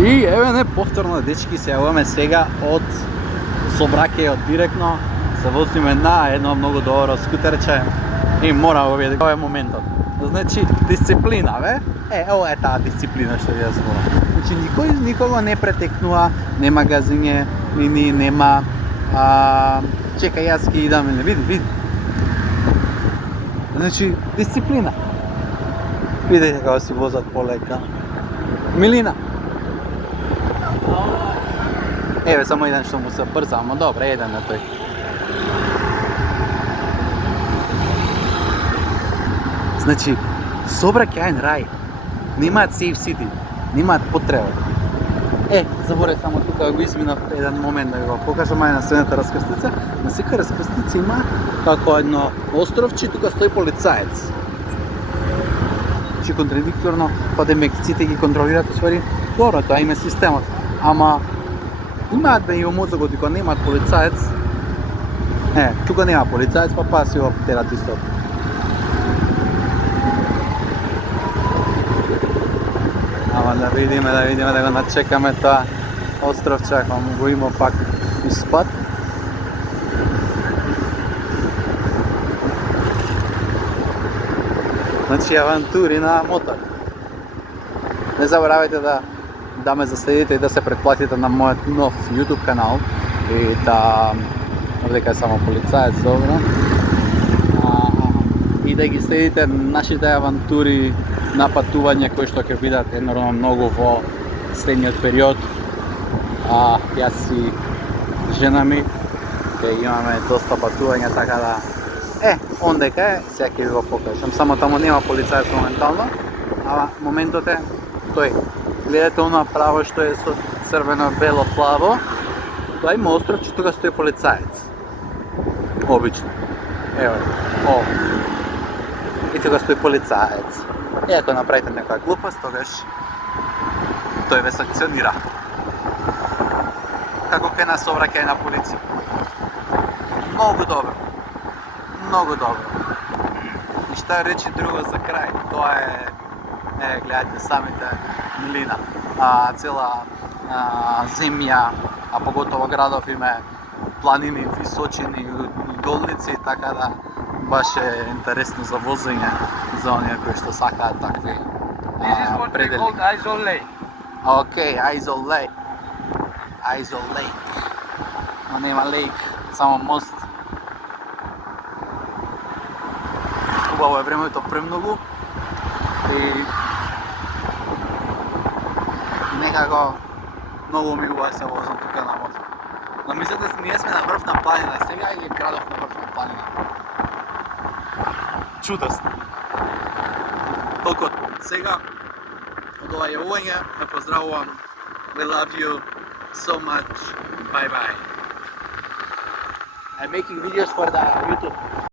И еве не повторно, дечки, се јавуваме сега од сообраќајот директно. Се возиме на едно многу добро скутерче и мора овие ова е моментот. Значи дисциплина, бе? Ова е таа дисциплина што ја зборам. Значи никој никого не претекнува, нема газење, нема чекај јас ќе идам или види. Значи дисциплина. Видите како си возат полека. Милина. Еве само еден што му се брза, ама добре, еден на тој. Значи, сообраќајен рај. Немаат safe city, немаат потреба. Заборев само тука го изминав еден момент да го покажам на следната раскрстица. На секоја раскрстица има како едно островче, тука стои полицаец. Значи контрадикторно, па демекците ги контролираат усвари. Добро, тоа има системот. Ама имаат да и мозокот дека немаат полицаец. Тука нема полицаец, па си го терат исто. Ама да видиме да го начекаме тоа островче, ако му го има пак испад. Значи авантури на мотор. Не заборавајте да ме заследите и да се претплатите на мојот нов YouTube канал и да дека е само полицаец, добро. И да ги следите нашите авантури на патување кои што ќе бидат енормно многу во следниот период. Јас и жена ми ќе имаме доста патувања, така да ондека е, сега ќе ви го покажам. Само таму нема полицаец моментално, ама моментот е тој. Гледате оно право што е со црвено, бело, плаво. Тоа има островче, тука стои полицаец. Обично. Ево, и тука стои полицаец. И ако направите некоја глупост, тогаш тој ве санкционира. Како ке на сообраќај на полиција. Многу добро. И што речи друго за крај? Тоа е, гледате самите милина. Цела земја, а поготово градов има планини, височини и долници, така да баш е интересно за возење за оние кои што сакаат такви предели. This is what they call Isle Lake. Океј, Isle Lake. Но нема лейк, само мост. Хубаво е времето премногу и некако многу ми убаво се возам тука на мотор. Но мислете, ние сме на врв на планина сега и градов на врв на планина. Чудесно. Толку од сега, од ова јавување, ме поздравувам. We love you so much. Bye bye. I'm making videos for the YouTube.